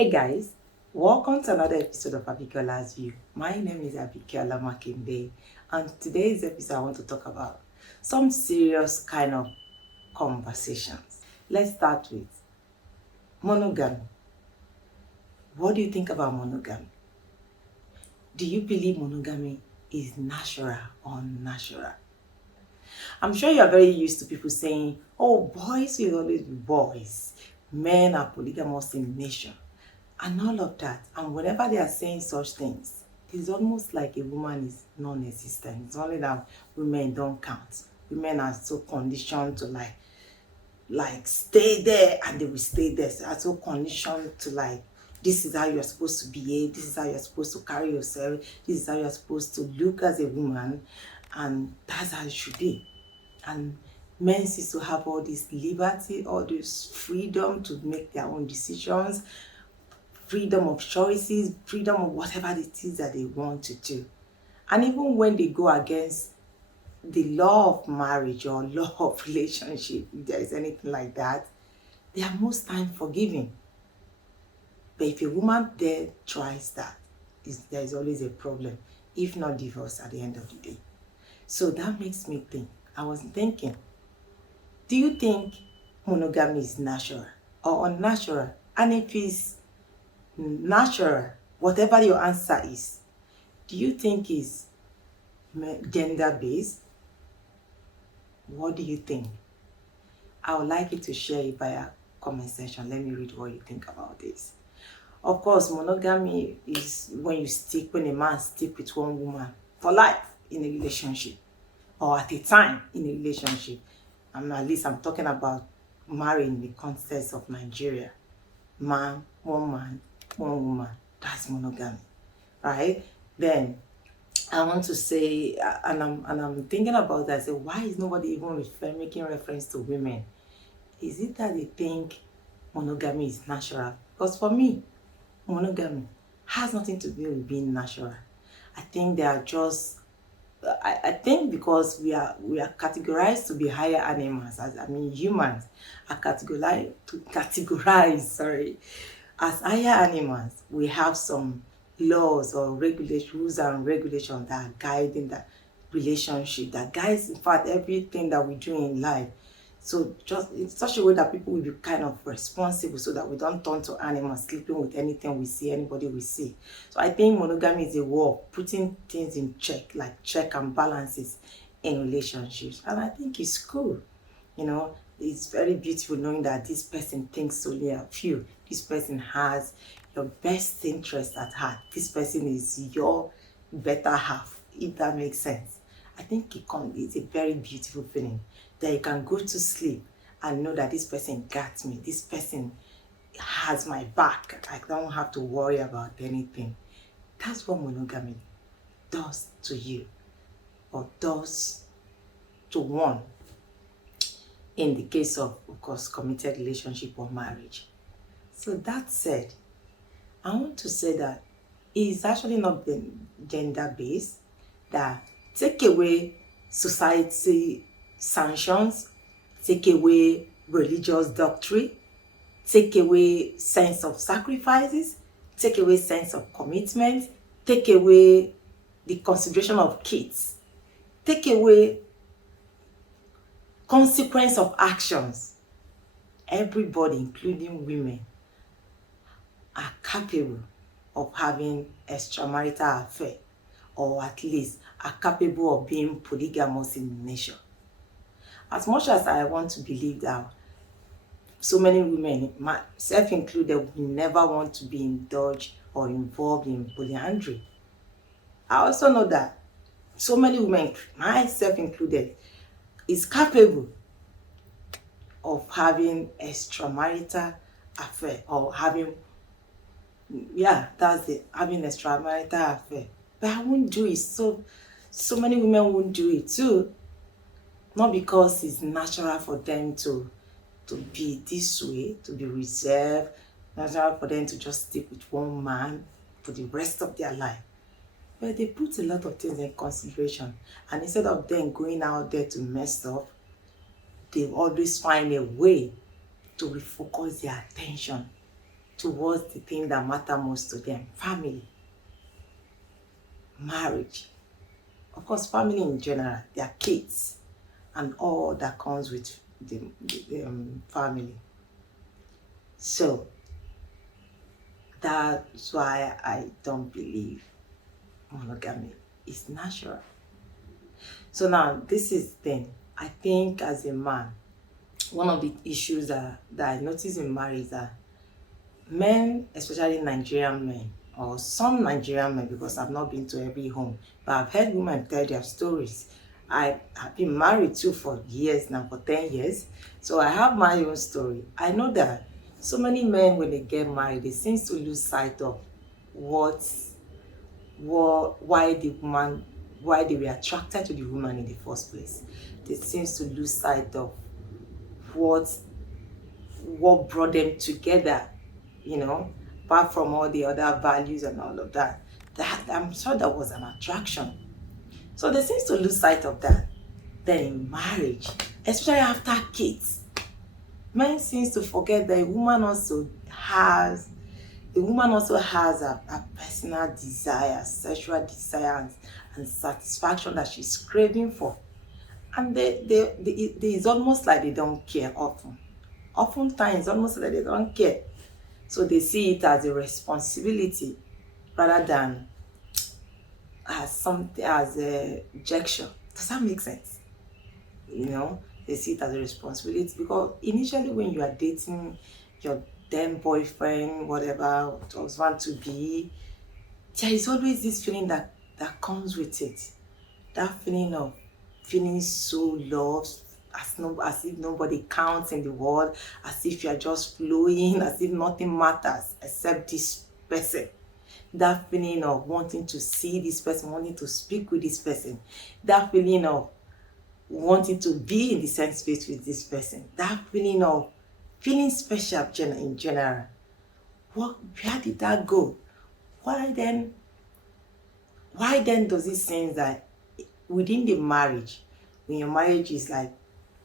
Hey guys, welcome to another episode of Abikiola's View. My name is Abikiola Makinde, and today's episode I want to talk about some serious kind of conversations. Let's start with monogamy. What do you think about monogamy? Do you believe monogamy is natural or unnatural? I'm sure you are very used to people saying, oh, boys will always be boys. Men are polygamous in nature. And all of that. And whenever they are saying such things, it's almost like a woman is non-existent. It's only that women don't count. Women are so conditioned to like stay there, and they will stay there. So are so conditioned to this is how you're supposed to behave, this is how you're supposed to carry yourself, this is how you're supposed to look as a woman, and that's how it should be. And men seem to have all this liberty, all this freedom to make their own decisions, freedom of choices, freedom of whatever it is that they want to do. And even when they go against the law of marriage or law of relationship, if there is anything like that, they are most times forgiving. But if a woman there tries that, there is always a problem, if not divorce at the end of the day. So that makes me think. I was thinking, do you think monogamy is natural or unnatural? And if it's natural, whatever your answer is, do you think is gender-based? What do you think? I would like you to share it via comment section. Let me read what you think about this. Of course, monogamy is when a man stick with one woman for life in a relationship, or at a time in a relationship. At least I'm talking about marriage in the context of Nigeria. Man, one woman. That's monogamy, right? Then I want to say, and I'm thinking about that. I say, why is nobody even making reference to women? Is it that they think monogamy is natural? Because for me, monogamy has nothing to do with being natural. I think they are just. I think because we are categorized to be higher animals, humans are categorized as higher animals. We have some laws or rules and regulations that are guiding that relationship, that guides in fact everything that we do in life. So just in such a way that people will be kind of responsible, so that we don't turn to animals sleeping with anything we see, anybody we see. So I think monogamy is a way of putting things in check, like check and balances in relationships. And I think it's cool. It's very beautiful knowing that this person thinks only of you. This person has your best interest at heart. This person is your better half, if that makes sense. I think it's a very beautiful feeling that you can go to sleep and know that this person got me. This person has my back. I don't have to worry about anything. That's what monogamy does to you, or does to one, in the case of course, committed relationship or marriage. So that said, I want to say that it's actually not been gender-based, that take away society sanctions, take away religious doctrine, take away sense of sacrifices, take away sense of commitment, take away the consideration of kids, take away consequence of actions. Everybody, including women, are capable of having extramarital affair, or at least are capable of being polygamous in nature. As much as I want to believe that so many women, myself included, will never want to be indulged or involved in polyandry, I also know that so many women, myself included, is capable of having extramarital affair, or having extramarital affair. But I won't do it. So many women won't do it too. Not because it's natural for them to be this way, to be reserved, natural for them to just stick with one man for the rest of their life. But they put a lot of things in consideration. And instead of them going out there to mess up, they always find a way to refocus their attention towards the thing that matter most to them: family, marriage, of course, family in general, their kids, and all that comes with the family. So that's why I don't believe monogamy is natural. So now, this is the thing. I think as a man, one of the issues that I notice in marriage is that men, especially Nigerian men, or some Nigerian men, because I've not been to every home, but I've heard women tell their stories. I've been married too for years now, for 10 years. So I have my own story. I know that so many men, when they get married, they seem to lose sight of why they were attracted to the woman in the first place. They seem to lose sight of what brought them together, apart from all the other values and all of that. That I'm sure that was an attraction. So they seem to lose sight of that. Then in marriage, especially after kids, men seems to forget that a woman also has a personal desire, sexual desire, and satisfaction that she's craving for. And it's almost like they don't care often. Oftentimes, almost like they don't care. So they see it as a responsibility rather than as something, as a rejection. Does that make sense? They see it as a responsibility because initially when you are dating your then boyfriend, whatever, husband to be, there is always this feeling that comes with it. That feeling of feeling so loved, as if nobody counts in the world, as if you are just flowing, as if nothing matters except this person. That feeling of wanting to see this person, wanting to speak with this person. That feeling of wanting to be in the same space with this person. That feeling of feeling special in general. Where did that go? Why then does it seem that within the marriage, when your marriage is like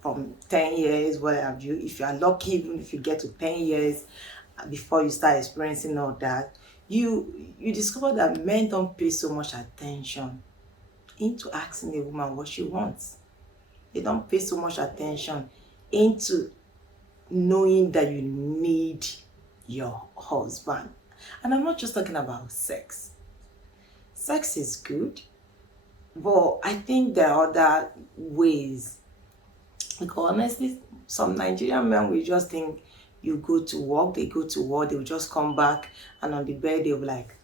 from 10 years, what have you, if you are lucky, even if you get to 10 years before you start experiencing all that, you discover that men don't pay so much attention into asking a woman what she wants. They don't pay so much attention into knowing that you need your husband. And I'm not just talking about sex. Sex is good, but I think there are other ways. Because honestly, some Nigerian men will just think you go to work, they will just come back, and on the bed they'll like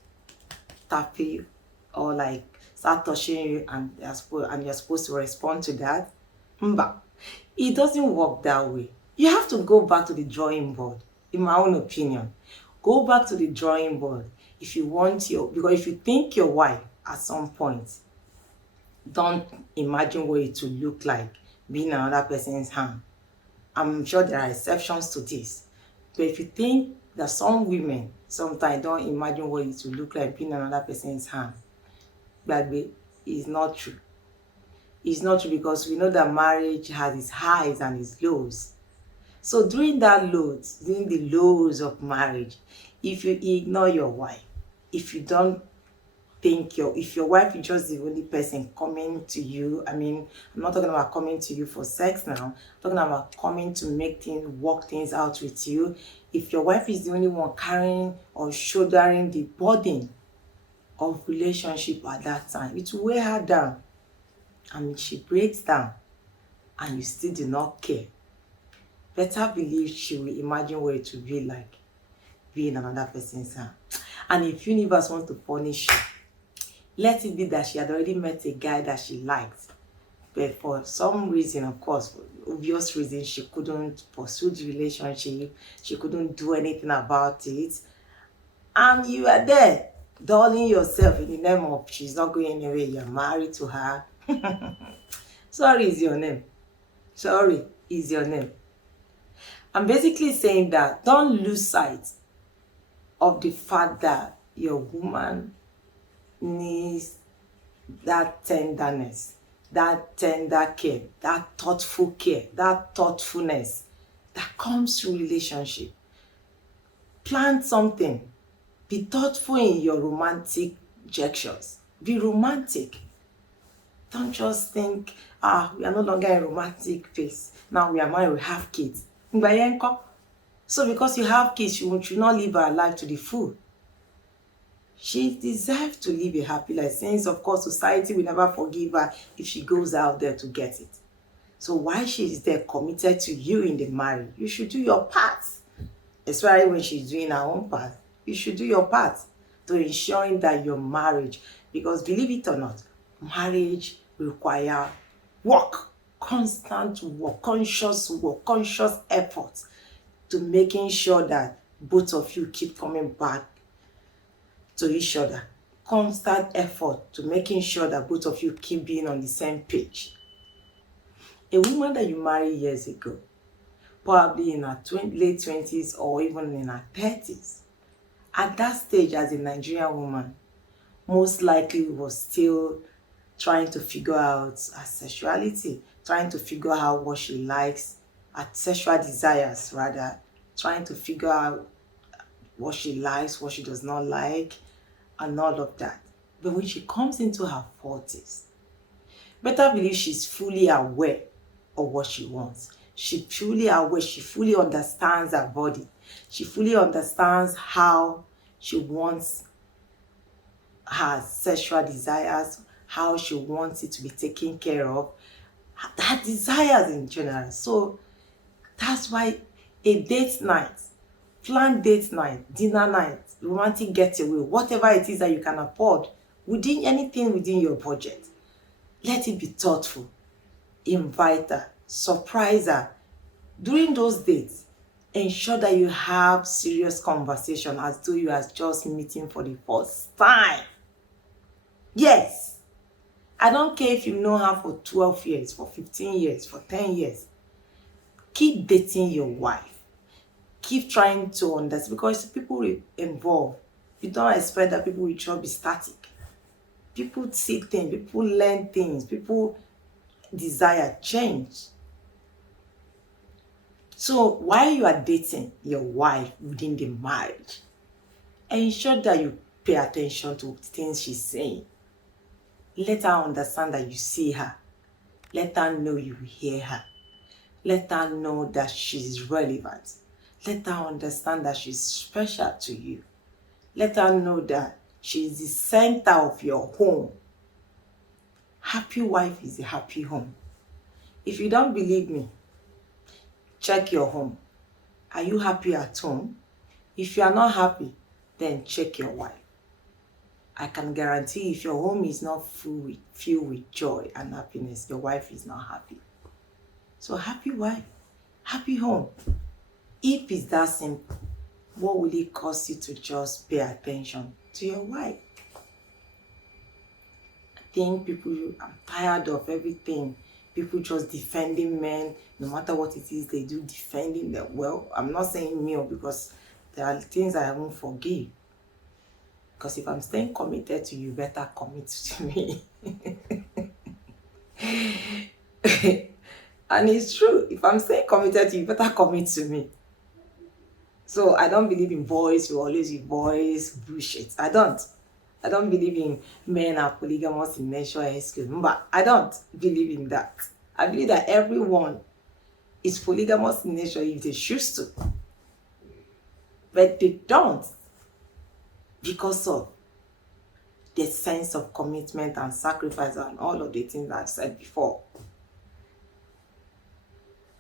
tap you or like start touching you, and you're supposed to respond to that. But it doesn't work that way. You have to go back to the drawing board, in my own opinion. Go back to the drawing board if you want because if you think your wife at some point, don't imagine what it will look like being another person's hand. I'm sure there are exceptions to this. But if you think that some women sometimes don't imagine what it will look like being another person's hand, that way is not true. It's not true because we know that marriage has its highs and its lows. So during the lows of marriage, if you ignore your wife, if you don't think if your wife is just the only person coming to you, I mean, I'm not talking about coming to you for sex now, I'm talking about coming to work things out with you. If your wife is the only one carrying or shouldering the burden of relationship at that time, it will weigh her down. And she breaks down and you still do not care. Better believe she will imagine what it will be like being another person's hand. And if universe wants to punish you, let it be that she had already met a guy that she liked, but for some reason, of course, obvious reason, she couldn't pursue the relationship, she couldn't do anything about it, and you are there dulling yourself in the name of she's not going anywhere, you're married to her. Sorry is your name. Sorry is your name. I'm basically saying that don't lose sight of the fact that your woman needs that tenderness, that tender care, that thoughtful care, that thoughtfulness that comes through relationship. Plan something. Be thoughtful in your romantic gestures. Be romantic. Don't just think, we are no longer in romantic phase. Now we are married, we have kids. So because you have kids, you should not live her life to the full. She deserves to live a happy life, since of course society will never forgive her if she goes out there to get it. So while she is there committed to you in the marriage, you should do your part. Especially when she's doing her own part. You should do your part to ensuring that your marriage, because believe it or not, marriage requires work, constant work, conscious effort to making sure that both of you keep coming back to each other. Constant effort to making sure that both of you keep being on the same page. A woman that you married years ago, probably in her late 20s or even in her 30s, at that stage as a Nigerian woman, most likely was still trying to figure out her sexuality, trying to figure out what she likes, her sexual desires rather, trying to figure out what she likes, what she does not like, and all of that. But when she comes into her 40s, better believe she's fully aware of what she wants. She's fully aware, she fully understands her body. She fully understands how she wants her sexual desires, how she wants it to be taken care of, her desires in general. So that's why a date night, planned date night, dinner night, romantic getaway, whatever it is that you can afford, within anything within your budget, let it be thoughtful. Invite her, surprise her. During those dates, ensure that you have serious conversation as though you are just meeting for the first time. Yes, I don't care if you know her for 12 years, for 15 years, for 10 years. Keep dating your wife. Keep trying to understand, because people involved, you don't expect that people will just be static. People see things, people learn things, people desire change. So while you are dating your wife within the marriage, ensure that you pay attention to things she's saying. Let her understand that you see her. Let her know you hear her. Let her know that she's relevant. Let her understand that she's special to you. Let her know that she's the center of your home. Happy wife is a happy home. If you don't believe me, check your home. Are you happy at home? If you are not happy, then check your wife. I can guarantee if your home is not filled with joy and happiness, your wife is not happy. So happy wife, happy home. If it's that simple, what will it cost you to just pay attention to your wife? I think I'm tired of everything. People just defending men, no matter what it is they do, defending them. Well, I'm not saying me, because there are things I won't forgive. Because if I'm staying committed to you, better commit to me. And it's true. If I'm staying committed to you, better commit to me. So I don't believe in boys who always use boys bullshit. I don't believe in men are polygamous in nature, but I don't believe in that. I believe that everyone is polygamous in nature if they choose to. But they don't, because of the sense of commitment and sacrifice and all of the things I've said before.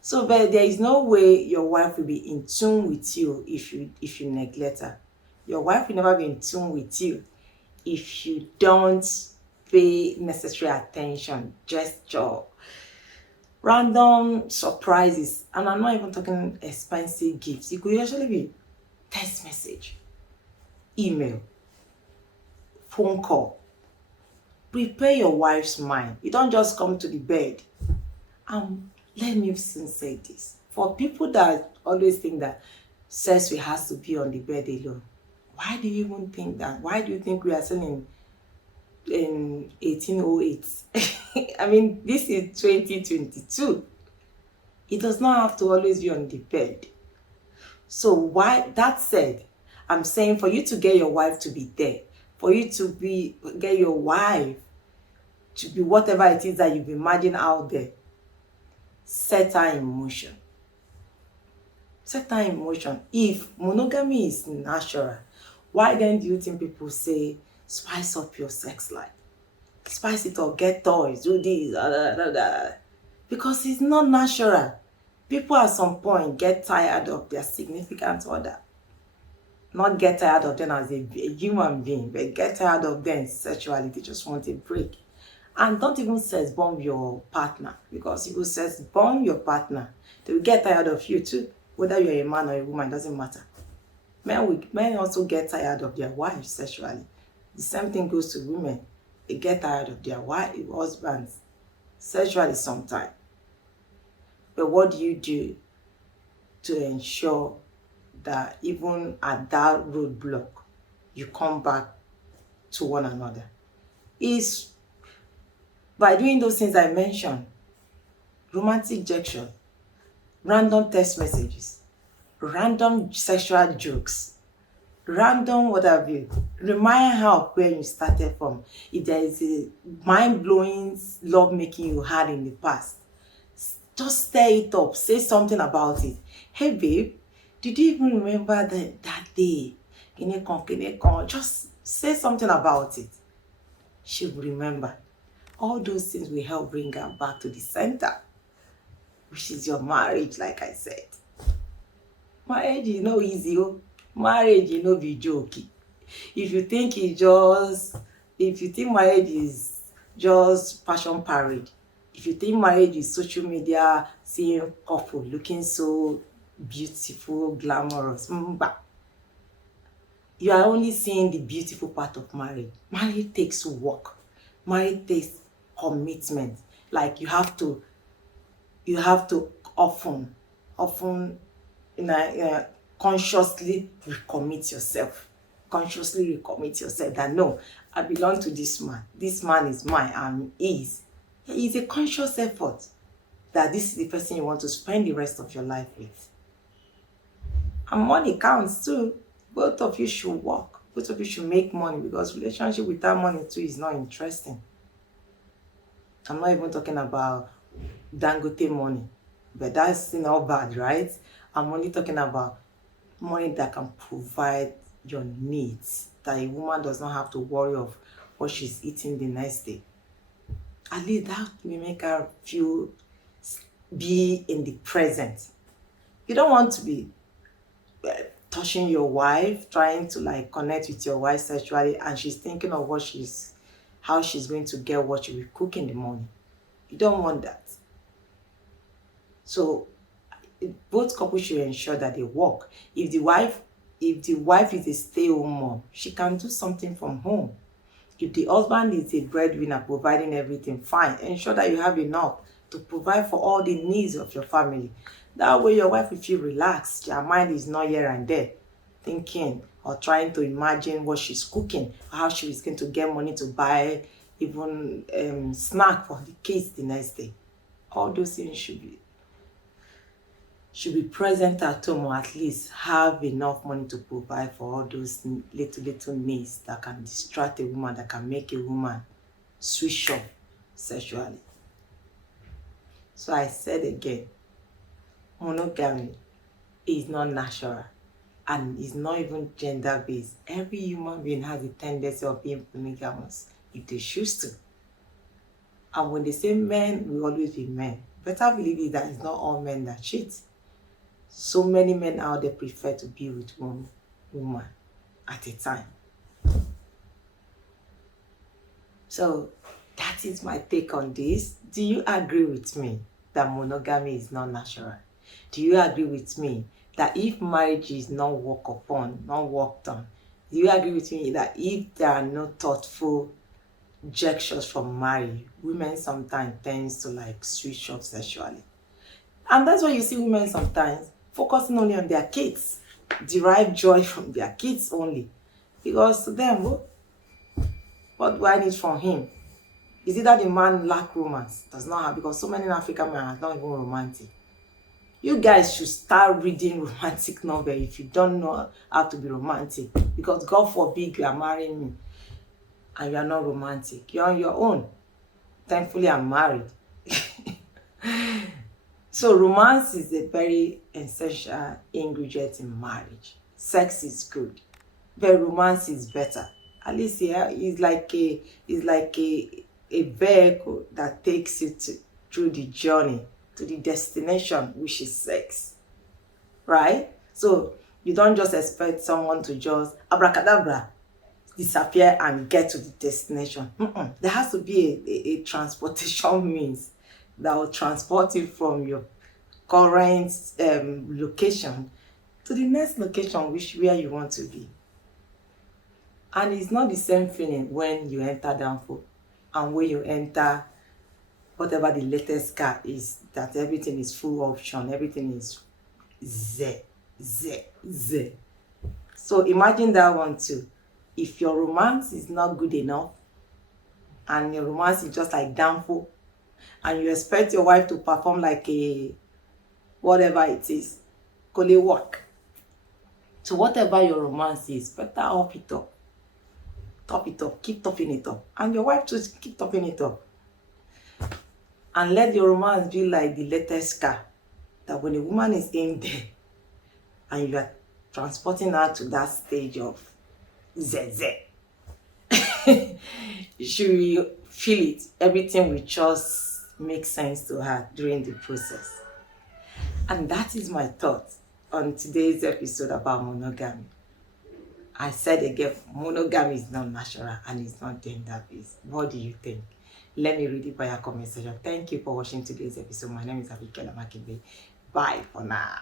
So, but there is no way your wife will be in tune with you if you neglect her. Your wife will never be in tune with you if you don't pay necessary attention, gesture, random surprises. And I'm not even talking expensive gifts. It could usually be text message, email, phone call. Prepare your wife's mind. You don't just come to the bed. Let me say this. For people that always think that sex has to be on the bed alone, why do you even think that? Why do you think we are still in 1808? I mean, this is 2022. It does not have to always be on the bed. So that said, I'm saying for you to get your wife to be there, for you to get your wife to be whatever it is that you've imagined out there, set her in motion. Set her in motion. If monogamy is natural, why then do you think people say spice up your sex life? Spice it up, get toys, do this, because it's not natural. People at some point get tired of their significant other. Not get tired of them as a human being, but get tired of them sexually. They just want a break. And don't even sex bomb your partner, because if you sex bomb your partner, they will get tired of you too. Whether you're a man or a woman, doesn't matter. Men also get tired of their wives sexually. The same thing goes to women. They get tired of their husbands sexually sometimes. But what do you do to ensure that even at that roadblock, you come back to one another? Is by doing those things I mentioned: romantic gesture, random text messages, random sexual jokes, random what have you. Remind her of where you started from. If there is a mind-blowing love making you had in the past, just stir it up. Say something about it. Hey babe, did you even remember that day? Just say something about it. She will remember. All those things will help bring her back to the center, which is your marriage, like I said. Marriage is no easy. Marriage is no be jokey. If you think marriage is just passion parade, if you think marriage is social media, seeing couple looking so beautiful, glamorous, you are only seeing the beautiful part of marriage. Marriage takes work. Marriage takes commitment. Like you have to often consciously recommit yourself. Consciously recommit yourself that no, I belong to this man. This man is mine and is. It's a conscious effort that this is the person you want to spend the rest of your life with. And money counts too. Both of you should work. Both of you should make money, because relationship without money too is not interesting. I'm not even talking about Dangote money, but that's not bad, right? I'm only talking about money that can provide your needs, that a woman does not have to worry of what she's eating the next day. At least that will make her be in the present. You don't want to be touching your wife, trying to like connect with your wife sexually, and she's thinking of how she's going to get what you will cook in the morning. You don't want that. So both couples should ensure that they work. If the wife is a stay-home mom, she can do something from home. If the husband is a breadwinner providing everything, fine. Ensure that you have enough to provide for all the needs of your family. That way your wife will feel relaxed. Your mind is not here and there thinking or trying to imagine what she's cooking, or how she is going to get money to buy even snack for the kids the next day. All those things should be present at home, or at least have enough money to provide for all those little needs that can distract a woman, that can make a woman switch off sexually. So I said again, monogamy is not natural and is not even gender-based. Every human being has a tendency of being polygamous if they choose to. And when they say men will always be men, better believe it that it's not all men that cheat. So many men out there prefer to be with one woman at a time. So that is my take on this. Do you agree with me that monogamy is not natural? Do you agree with me that if marriage is not worked upon, not worked on, do you agree with me that if there are no thoughtful gestures from marriage, women sometimes tend to like switch off sexually? And that's why you see women sometimes focusing only on their kids, derive joy from their kids only. Because to them, what do I need from him? Is it that the man lack romance? Does not have, because so many African men are not even romantic. You guys should start reading romantic novel if you don't know how to be romantic, because God forbid you are marrying me and you are not romantic. You're on your own. Thankfully, I'm married. So romance is a very essential ingredient in marriage. Sex is good, but romance is better. At least yeah, it's like a vehicle that takes you through the journey to the destination, which is sex, right? So you don't just expect someone to just abracadabra disappear and get to the destination. There has to be a transportation means that will transport you from your current location to the next location, where you want to be. And it's not the same feeling when you enter Danfo and when you enter whatever the latest car is, that everything is full option, everything is z z z. So imagine that one too. If your romance is not good enough and your romance is just like Danfo, and you expect your wife to perform like a whatever it is, call it work. So whatever your romance is, better up it up. Top it up, keep topping it up. And your wife too, keep topping it up. And let your romance be like the latest car, that when a woman is in there and you are transporting her to that stage of ZZ, she will feel it. Everything will just make sense to her during the process. And that is my thought on today's episode about monogamy. I said again, monogamy is not natural and it's not gender-based. What do you think? Let me read it by your comment section. Thank you for watching today's episode. My name is Abikela Makibe. Bye for now.